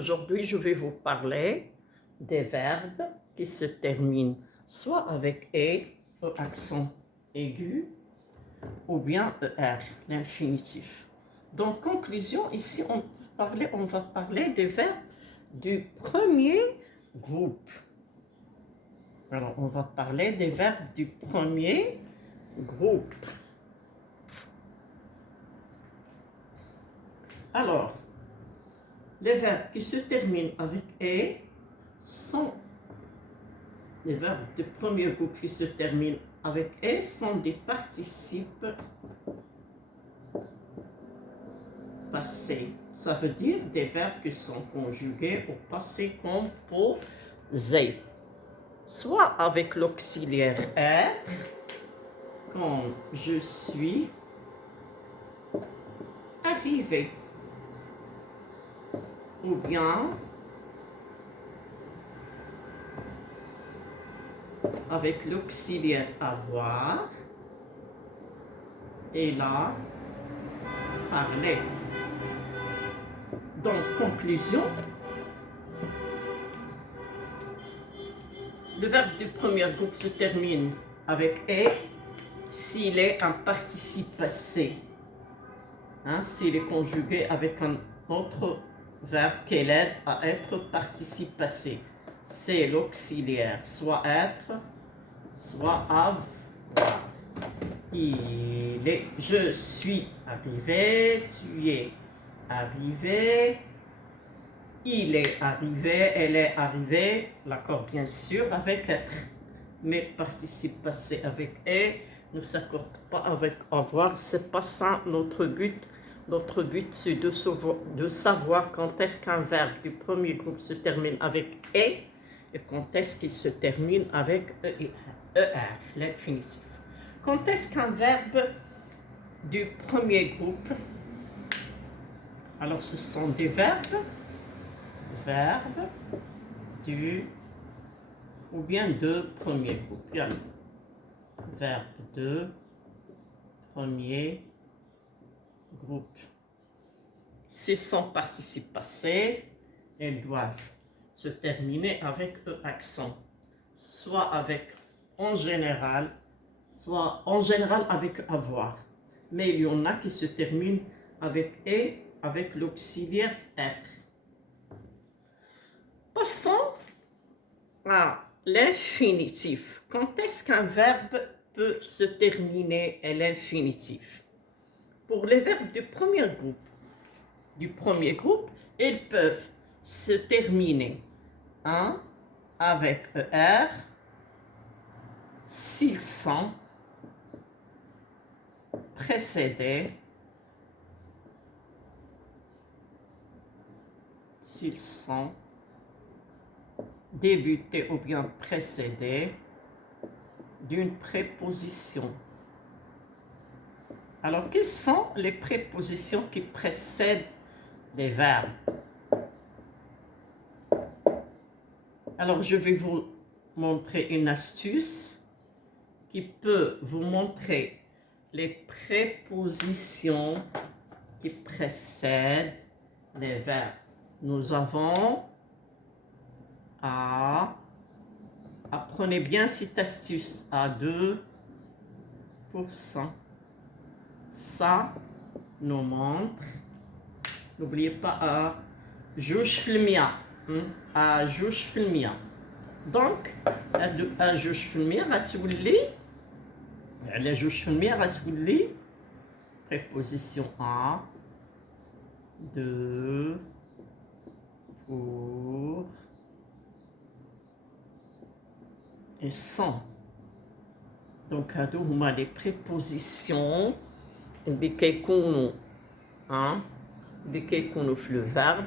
Aujourd'hui, je vais vous parler des verbes qui se terminent soit avec E, accent aigu, ou bien ER, l'infinitif. Donc, conclusion, ici, on va parler des verbes du premier groupe. Alors, on va parler des verbes du premier groupe. Alors, les verbes qui se terminent avec E sont les verbes du premier groupe qui se terminent avec E sont des participes passés. Ça veut dire des verbes qui sont conjugués au passé composé. Soit avec l'auxiliaire être, comme je suis arrivé. Ou bien avec l'auxiliaire avoir et là, parler. Donc, conclusion, le verbe du premier groupe se termine avec est s'il est un participe passé. S'il est conjugué avec un autre verbe qui l'aide à être participe passé. C'est l'auxiliaire, soit être, soit avoir. Il est, je suis arrivé, tu es arrivé, il est arrivé, elle est arrivée, l'accord bien sûr avec être, mais participe passé avec est ne s'accorde pas avec avoir, c'est pas ça notre but. Notre but c'est de savoir quand est-ce qu'un verbe du premier groupe se termine avec et quand est-ce qu'il se termine avec ER, l'infinitif. Quand est-ce qu'un verbe du premier groupe, alors ce sont des verbes du ou bien de premier groupe. Verbe de premier groupe. S'ils sont participes passés, elles doivent se terminer avec E accent, soit avec en général, soit en général avec avoir. Mais il y en a qui se terminent avec E, avec l'auxiliaire être. Passons à l'infinitif. Quand est-ce qu'un verbe peut se terminer à l'infinitif? Pour les verbes du premier groupe, ils peuvent se terminer avec ER s'ils sont précédés, débutés ou bien précédés d'une préposition. Alors, quelles sont les prépositions qui précèdent les verbes? Alors, je vais vous montrer une astuce qui peut vous montrer les prépositions qui précèdent les verbes. Nous avons apprenez bien cette astuce à 2%. Ça nous montre, n'oubliez pas à juge filmia, à juge filmia. Donc, à juge filmia, la juge filmia, préposition à, de, pour et sans. Donc, à deux, on a les prépositions indiquées qu'on le verbe,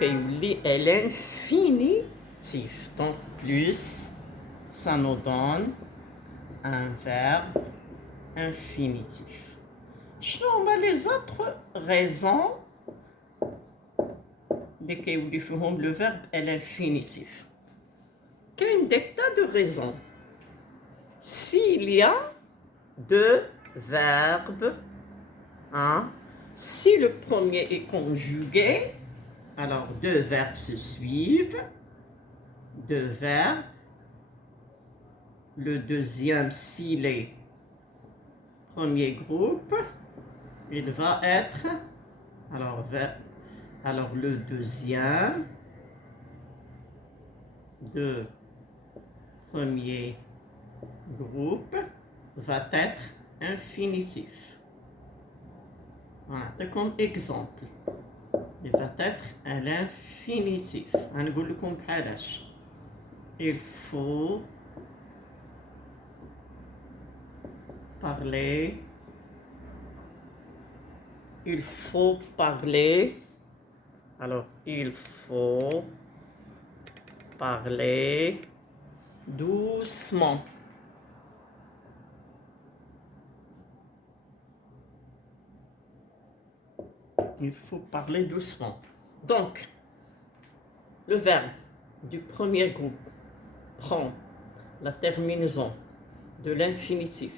est l'infinitif. Donc, plus, ça nous donne un verbe infinitif. Les autres raisons lesquelles le verbe est l'infinitif. Il y a des tas de raisons. S'il y a deux verbes, si le premier est conjugué, Alors, deux verbes se suivent. Deux verbes. Le deuxième, s'il est premier groupe, il va être, alors le deuxième de premier groupe va être infinitif. Voilà, c'est comme exemple. Il va être à l'infinitif. Il faut parler. Il faut parler. Alors, il faut parler doucement. Il faut parler doucement. Donc, le verbe du premier groupe prend la terminaison de l'infinitif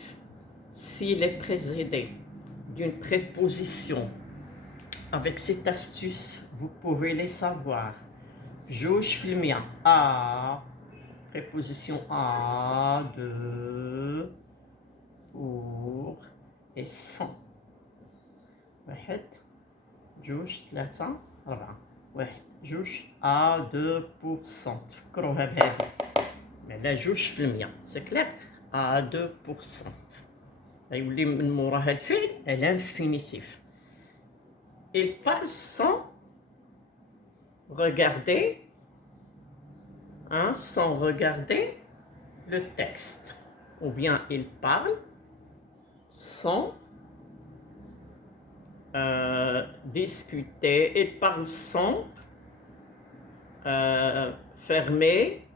s'il est précédé d'une préposition. Avec cette astuce, vous pouvez les savoir. Jouche filmien. A. Préposition à, de, pour et sans. واحد جوج ثلاثة أربعة واحد جوج à 2%. تفكروها بهذه. على جوج في المية. سي كلير à 2%. غيولي من موراها الفعل الانفينيتيف. Il parle sans regarder, sans regarder le texte. Ou bien il parle sans discuter. Il parle sans fermer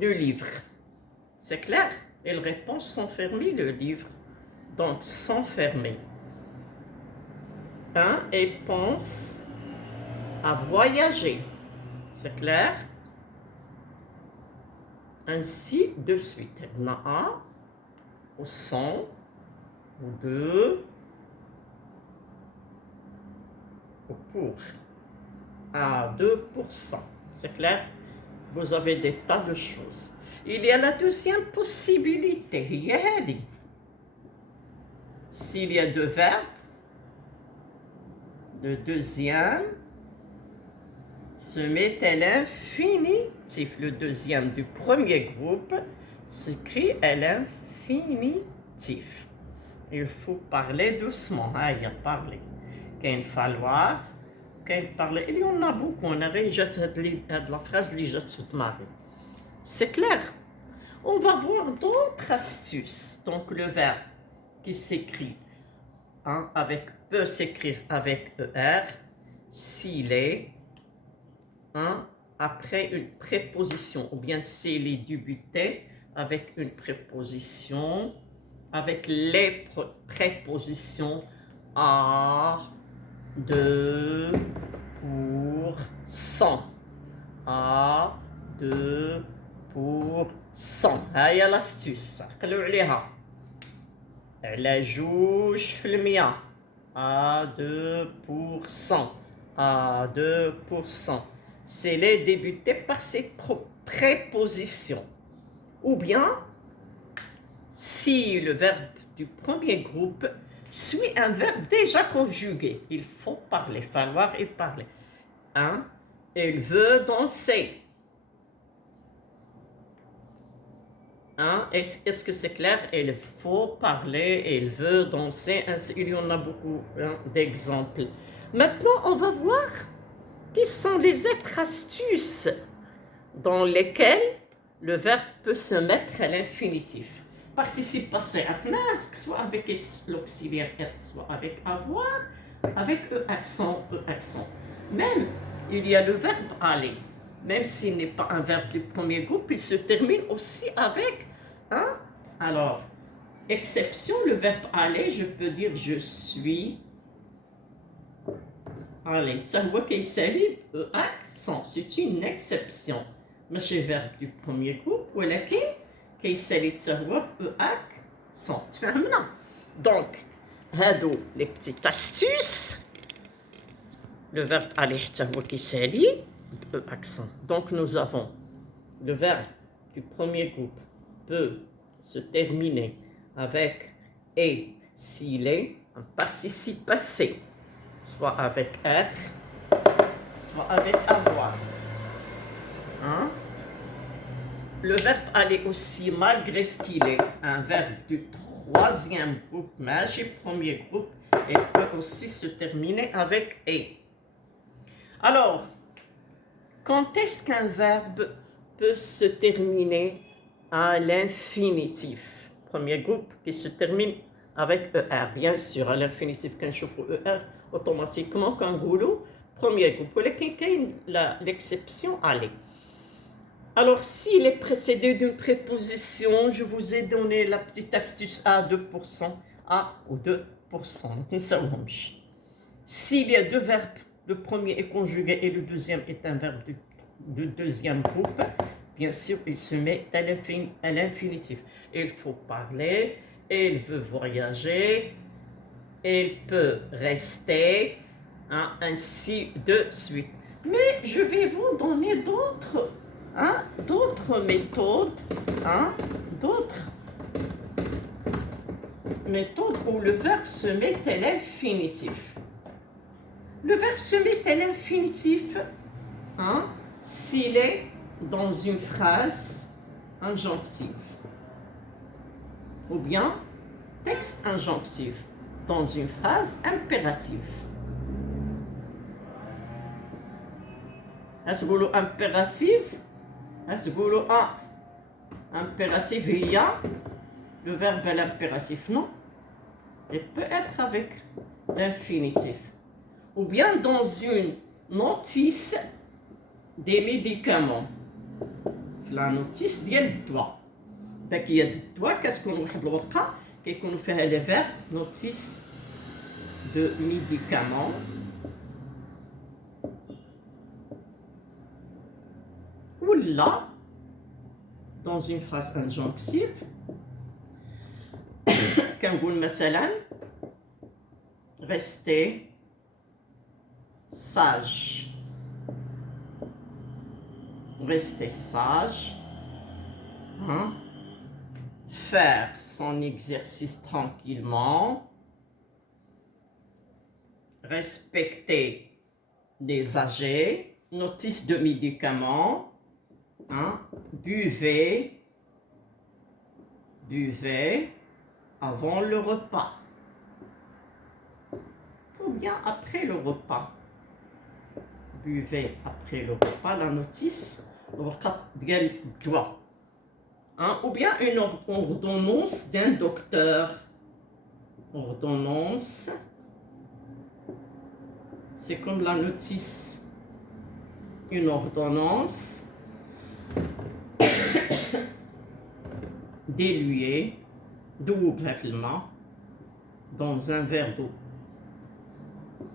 le livre. C'est clair? Il répond sans fermer le livre. Donc, sans fermer. Il pense à voyager. C'est clair? Ainsi de suite. On a un, au sans, au deux, au pour. À 2%. C'est clair? Vous avez des tas de choses. Il y a la deuxième possibilité. S'il y a deux verbes, le deuxième se met à l'infinitif. Le deuxième du premier groupe s'écrit à l'infinitif. Il faut parler doucement. Il y a parler. Qu'il falloir. Qu'il parler. Il y en a beaucoup. On a déjà la phrase اللي جات في دماغي. C'est clair. On va voir d'autres astuces. Donc le verbe qui s'écrit peut s'écrire avec ER s'il est après une préposition, ou bien s'il est débuté avec une préposition, avec les prépositions à, de, pour, sans. À, de, pour, sans. هاي l'astuce. قلوا عليها. على جوج في المية. À 2%. À 2%. C'est les débuter par ces prépositions. Ou bien, si le verbe du premier groupe suit un verbe déjà conjugué. Il faut parler, falloir et parler. Il veut danser. Est-ce que c'est clair? Il faut parler, il veut danser, il y en a beaucoup d'exemples. Maintenant, on va voir quelles sont les autres astuces dans lesquelles le verbe peut se mettre à l'infinitif. Participe passé à que soit avec l'auxiliaire être, soit avec avoir, avec accent. Même, il y a le verbe aller. Même s'il n'est pas un verbe du premier groupe, il se termine aussi avec Alors, exception, le verbe aller, je peux dire je suis. Allez, ça voit qu'il s'agit accent. C'est une exception. Mais c'est le verbe du premier groupe, ou qu'il s'agit de accent. Donc, هادو les petites astuces le verbe aller qui s'allie, accent. Donc nous avons le verbe du premier groupe peut se terminer avec et s'il est un participe passé, soit avec être, soit avec avoir. Hein? Le verbe aller aussi, malgré ce qu'il est un verbe du troisième groupe, mais du premier groupe, il peut aussi se terminer avec et. Alors, quand est-ce qu'un verbe peut se terminer à l'infinitif? Premier groupe qui se termine avec ER, bien sûr, à l'infinitif, quand je trouve ER, automatiquement, quand goulot, premier groupe. L'exception, allez. Alors, s'il est précédé d'une préposition, je vous ai donné la petite astuce à 2%, à ou 2%. S'il y a deux verbes, le premier est conjugué et le deuxième est un verbe du deuxième groupe, bien sûr, il se met à l'infinitif. Il faut parler, il veut voyager, il peut rester, hein, ainsi de suite. Mais je vais vous donner d'autres méthodes, où le verbe se met à l'infinitif. Le verbe se met à l'infinitif s'il est dans une phrase injonctive ou bien texte injonctif dans une phrase impérative. Est-ce que impératif? Est-ce que impératif il y a le verbe à l'impératif? Non. Il peut être avec l'infinitif. Ou bien dans une notice des médicaments. La notice ديال الدواء. داك هي الدواء كتكون واحد الورقه كيكونوا فيها لي فيرب notice de médicaments. Ou là, dans une phrase injonctive, كنقول مثلا rester sage. Rester sage. Faire son exercice tranquillement. Respecter les âgés. Notice de médicaments. Buvez avant le repas. Ou bien après le repas. Buvez après le repas, la notice, ou bien une ordonnance d'un docteur. Ordonnance, c'est comme la notice. Une ordonnance diluée d'eau brièvement dans un verre d'eau,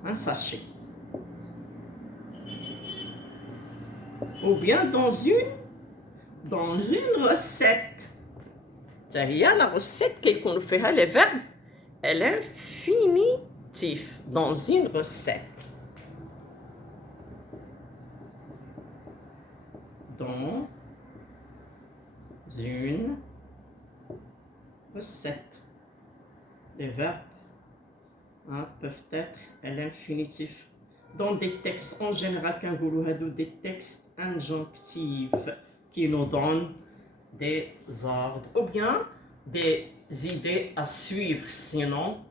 un sachet. Ou bien dans une recette. C'est-à-dire la recette qu'on fera les verbes à l'infinitif dans une recette. Dans une recette. Les verbes peuvent être à l'infinitif. Dans des textes en général, des textes injonctifs qui nous donnent des ordres ou bien des idées à suivre. Sinon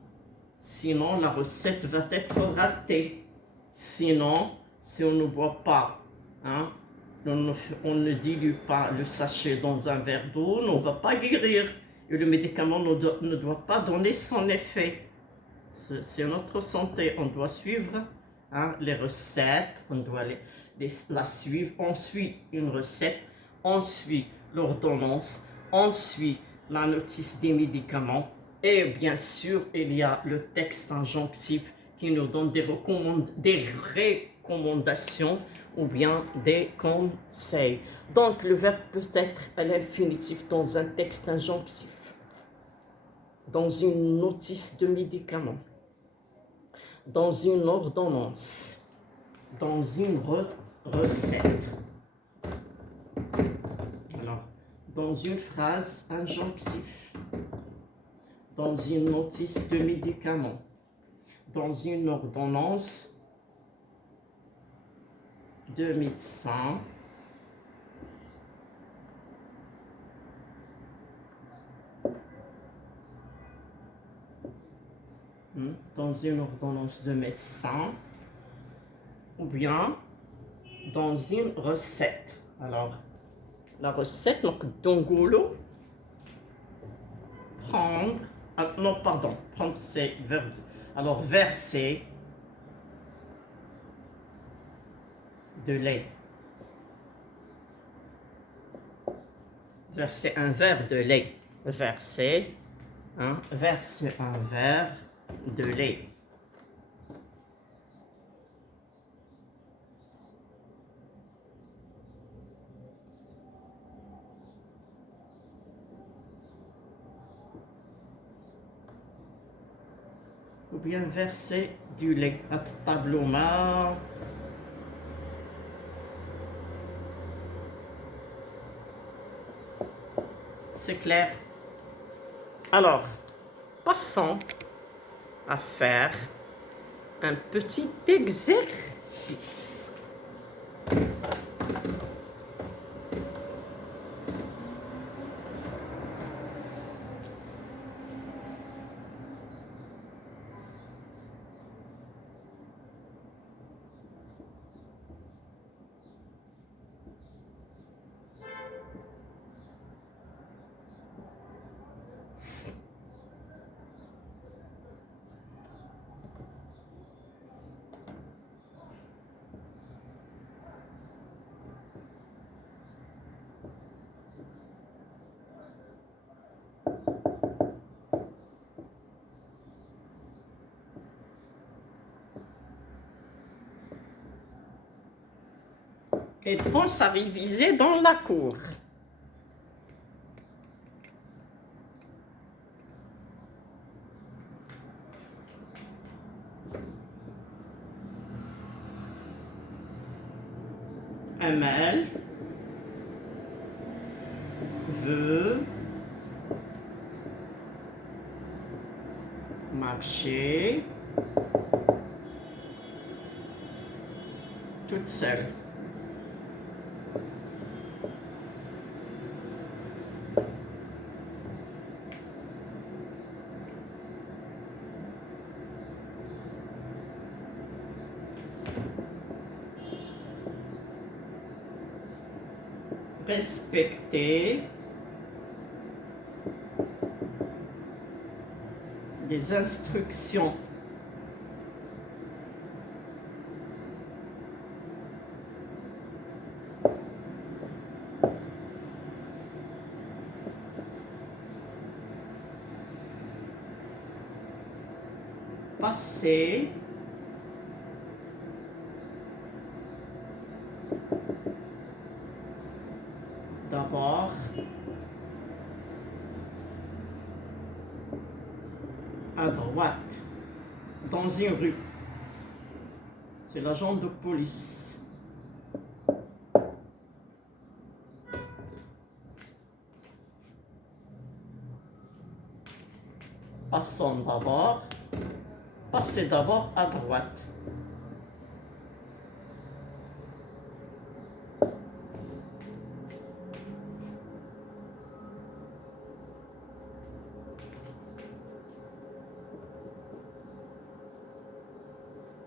la recette va être ratée. Sinon, si on ne boit pas, on ne dilue pas le sachet dans un verre d'eau, on ne va pas guérir. Et le médicament ne doit pas donner son effet. C'est notre santé. On doit suivre les recettes, on doit la suivre. On suit une recette, on suit l'ordonnance, on suit la notice des médicaments. Et bien sûr, il y a le texte injonctif qui nous donne des recommandations ou bien des conseils. Donc, le verbe peut être à l'infinitif dans un texte injonctif, dans une notice de médicaments, dans une ordonnance, dans une recette. Alors, dans une phrase injonctive, dans une notice de médicament, dans une ordonnance de médecin, dans une ordonnance de médecin, ou bien dans une recette. Alors, la recette, donc dongolo, prendre, non pardon, prendre c'est verbe. Alors, verser de lait. Verser un verre de lait. Verser, verser un verre de lait. Ou bien verser du lait. À tableau main. C'est clair. Alors, passons à faire un petit exercice. Et pense à réviser dans la cour. Amel veut marcher toute seule. Respecter des instructions. Passer d'abord à droite dans une rue. C'est l'agent de police. Passez d'abord à droite.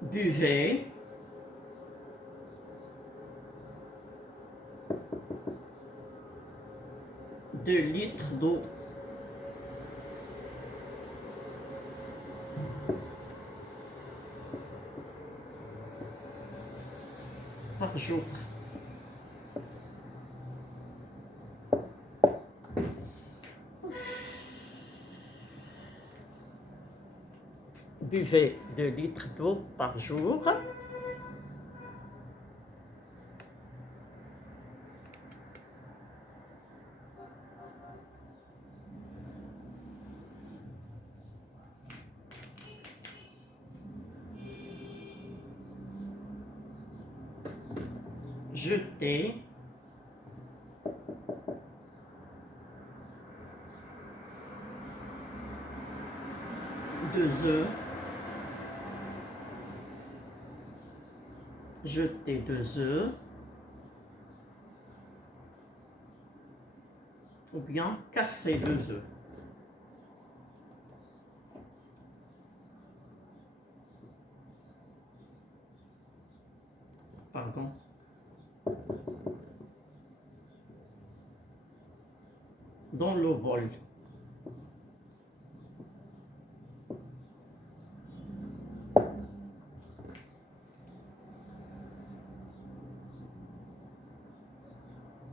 Buvez deux litres d'eau. Par jour. Buvez 2 litres d'eau par jour. jeter, deux œufs, jeter deux œufs, ou bien casser deux œufs. Pardon. Dans le bol.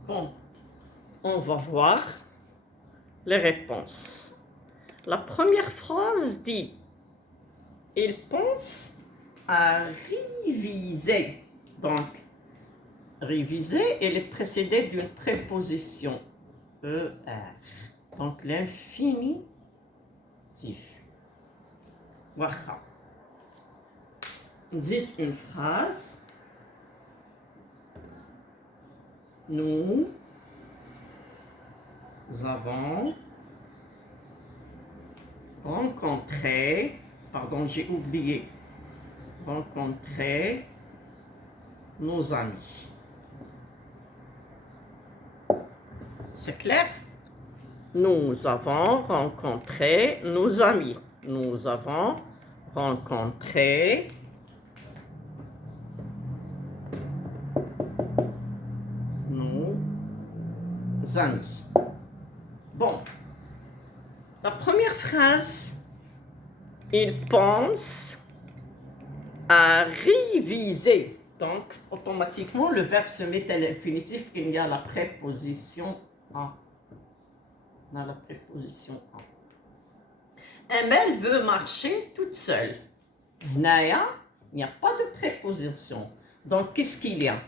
Bon, on va voir les réponses. La première phrase dit « Il pense à réviser ». Donc, réviser, elle est précédée d'une préposition ER. Donc, l'infinitif. Voilà. Dites une phrase. Nous avons rencontré, pardon, j'ai oublié, rencontré nos amis. C'est clair? Nous avons rencontré nos amis. Nous avons rencontré nos amis. Bon. La première phrase, il pense à réviser. Donc, automatiquement, le verbe se met à l'infinitif. Il y a la préposition à. Dans la préposition à. Amel veut marcher toute seule. Naya, il n'y a pas de préposition. Donc, qu'est-ce qu'il y a?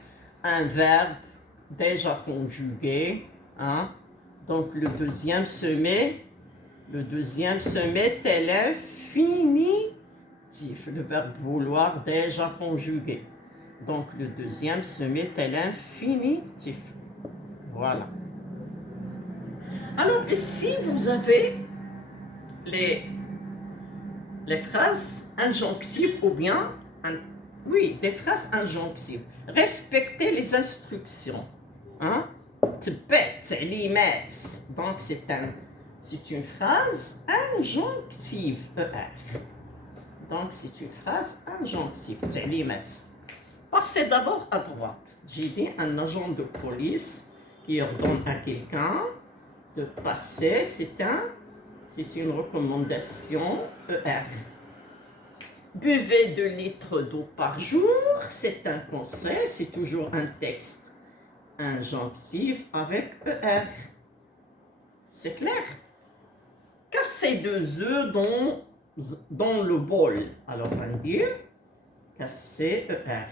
Un verbe déjà conjugué. Hein? Donc, le deuxième se met tel infinitif. Le verbe vouloir déjà conjugué. Donc, le deuxième se met tel infinitif. Voilà. Alors, ici, vous avez les phrases injonctives ou bien, oui, des phrases injonctives. Respectez les instructions. Hein? Donc, c'est une phrase injonctive. Donc, c'est une phrase injonctive. Passez d'abord à droite. J'ai dit un agent de police qui ordonne à quelqu'un de passer. C'est une recommandation ER. Buvez 2 litres d'eau par jour. C'est un conseil. C'est toujours un texte injonctif avec ER. C'est clair? Cassez 2 œufs dans le bol. Alors, on va dire casser ER.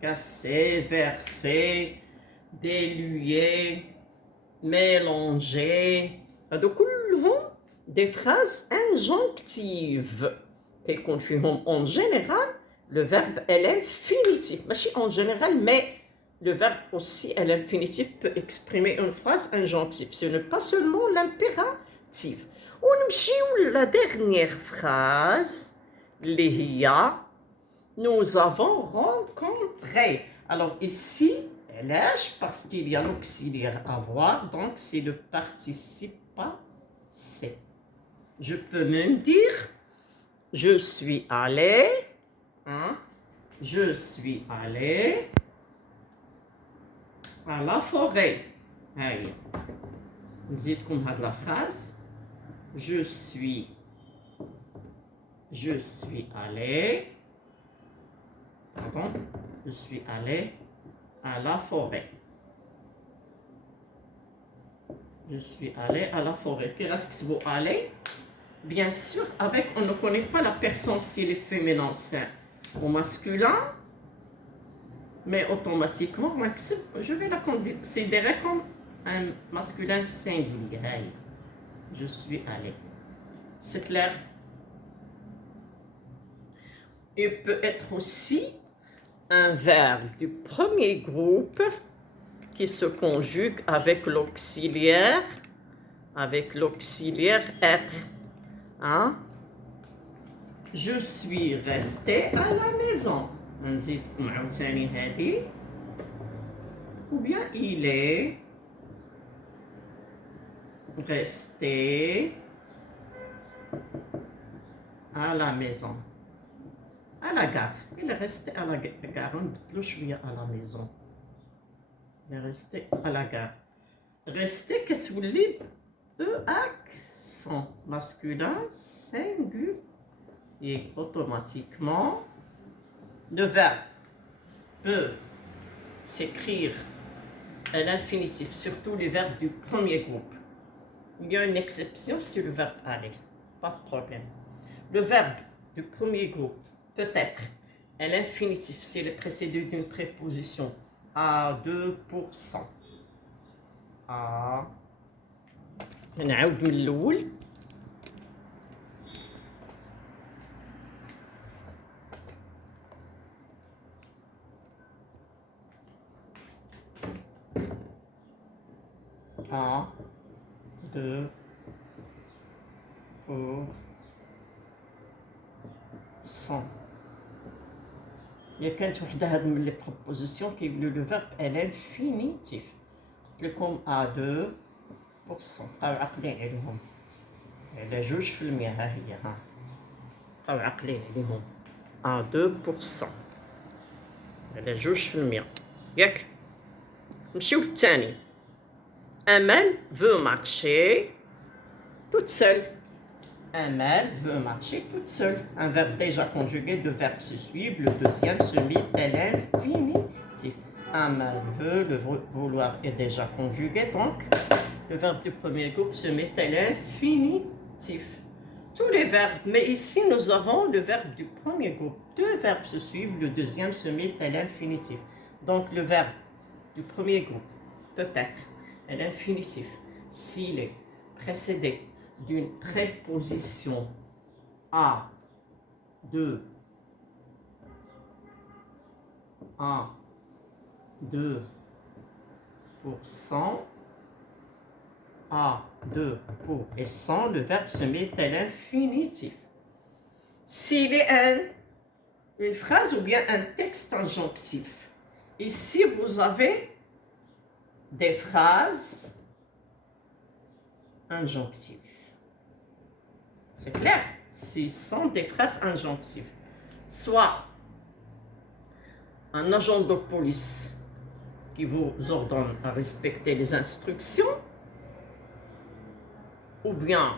Casser, verser, déluer, mélanger. هادو كلهم des phrases injonctives. Telles qu'on fait en général, le verbe est l'infinitif. ماشي en général, mais le verbe aussi à l'infinitif peut exprimer une phrase injonctive. Ce n'est pas seulement l'impératif. ونمشيو la dernière phrase اللي هي nous avons rencontré. Alors ici, parce qu'il y a l'auxiliaire avoir, donc c'est le participe passé. Je peux même dire je suis allé, hein? Je suis allé à la forêt. Allez, dites comme la phrase. Je suis allé. Pardon, je suis allé à la forêt. Je suis allé à la forêt. Qu'est-ce que vous allez? Bien sûr, on ne connaît pas la personne s'il est féminin ou masculin, mais automatiquement, je vais la considérer comme un masculin singulier. Je suis allé. C'est clair? Il peut être aussi un verbe du premier groupe qui se conjugue avec l'auxiliaire être. Hein? Je suis resté à la maison. نزيدكم عاوتاني هذه. Ou bien il est resté à la maison. À la gare. Il est resté à la gare. نبدلو شوية à la maison. Il est resté à la gare. Rester كتولي accent masculin singulier. Et automatiquement, le verbe peut s'écrire à l'infinitif, surtout les verbes du premier groupe. Il y a une exception sur le verbe aller, pas de problème. Le verbe du premier groupe peut être à l'infinitif s'il est précédé d'une préposition à 2%. نعاود من الأول. Un, deux, pour, cent. Il y a كانت وحدة هاد من لي بروبوزيسيون كيقولوا لو فيرب à l'infinitif. قلت لكم à 2%. بقاو عاقلين عليهم. على 2% ها هي ها. بقاو عاقلين عليهم. à 2%. على 2%. ياك؟ نمشيو للثاني. Amel veut marcher toute seule. Amel veut marcher toute seule. Un verbe déjà conjugué, deux verbes se suivent. Le deuxième se met à l'infinitif. Amel veut, le vouloir est déjà conjugué, donc le verbe du premier groupe se met à l'infinitif. Tous les verbes, mais ici nous avons le verbe du premier groupe. Deux verbes se suivent, le deuxième se met à l'infinitif. Donc le verbe du premier groupe peut être à l'infinitif s'il est précédé d'une préposition à 2 à 2 pour et 100, le verbe se met à l'infinitif. S'il est une phrase ou bien un texte injonctif, ici vous avez des phrases injonctives. C'est clair? Ce sont des phrases injonctives. Soit un agent de police qui vous ordonne à respecter les instructions, ou bien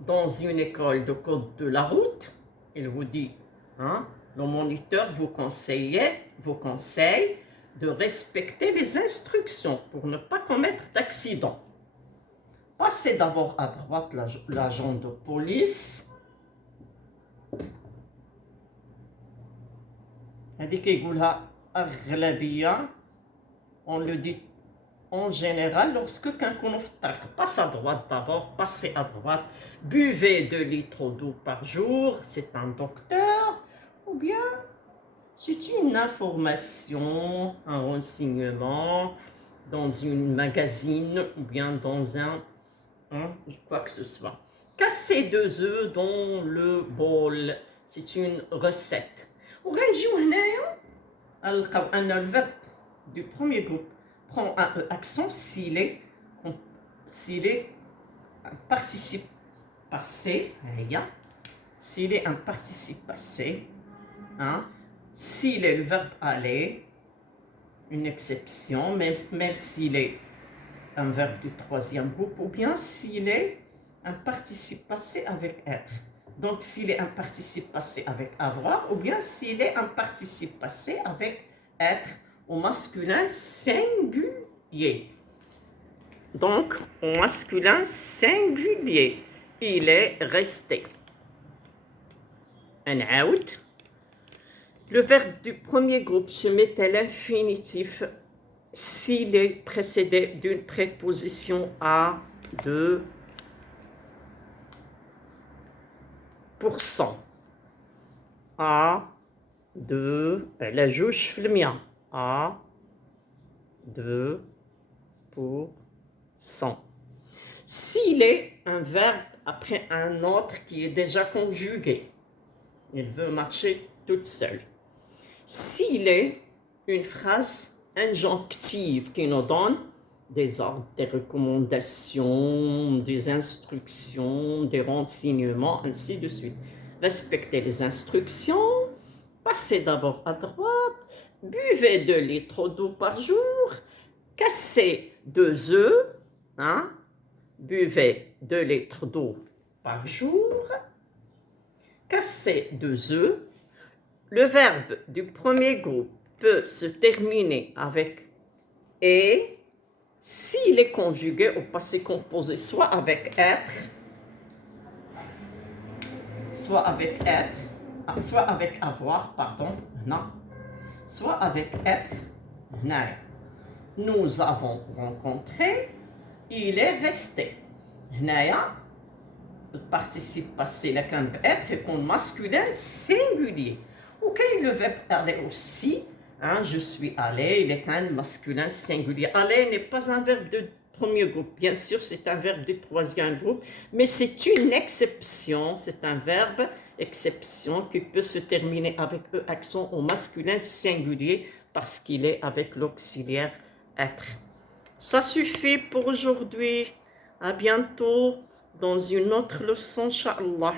dans une école de code de la route, il vous dit, le moniteur vous conseille de respecter les instructions pour ne pas commettre d'accident. Passez d'abord à droite l'agent de police. On le dit en général lorsque quelqu'un passe à droite d'abord, passez à droite, buvez 2 litres d'eau par jour, c'est un docteur, ou bien c'est une information, un renseignement dans une magazine ou bien dans quoi que ce soit. Casser 2 œufs dans le bol, c'est une recette. وغنجيو هنايا نلقاو ان le verbe du premier groupe prend un accent s'il est un participe passé, s'il est un participe passé, s'il est le verbe aller, une exception, même s'il est un verbe du troisième groupe, ou bien s'il est un participe passé avec être. Donc, s'il est un participe passé avec avoir, ou bien s'il est un participe passé avec être au masculin singulier. Donc, au masculin singulier, il est resté. Le verbe du premier groupe se met à l'infinitif s'il est précédé d'une préposition à 2%. À 2 على جوج في المية à 2%. S'il est un verbe après un autre qui est déjà conjugué, il veut marcher toute seule. S'il est une phrase injonctive qui nous donne des ordres, des recommandations, des instructions, des renseignements, ainsi de suite. Respectez les instructions, passez d'abord à droite, buvez 2 litres d'eau par jour, cassez 2 œufs, hein? Buvez 2 litres d'eau par jour, cassez 2 œufs. Le verbe du premier groupe peut se terminer avec « et » s'il est conjugué au passé composé, soit avec « être », soit avec « être », soit avec « avoir », pardon, non, soit avec « être », non. Nous avons rencontré, il est resté. هنايا le participe passé le كان être يكون masculin singulier. وكاين le verbe aller aussi, hein, je suis allé, il est quand même masculin singulier. Aller n'est pas un verbe de premier groupe, bien sûr c'est un verbe de troisième groupe, mais c'est une exception, c'est un verbe exception qui peut se terminer avec E accent au masculin singulier parce qu'il est avec l'auxiliaire être. Ça suffit pour aujourd'hui. À bientôt dans une autre leçon, Inch'Allah.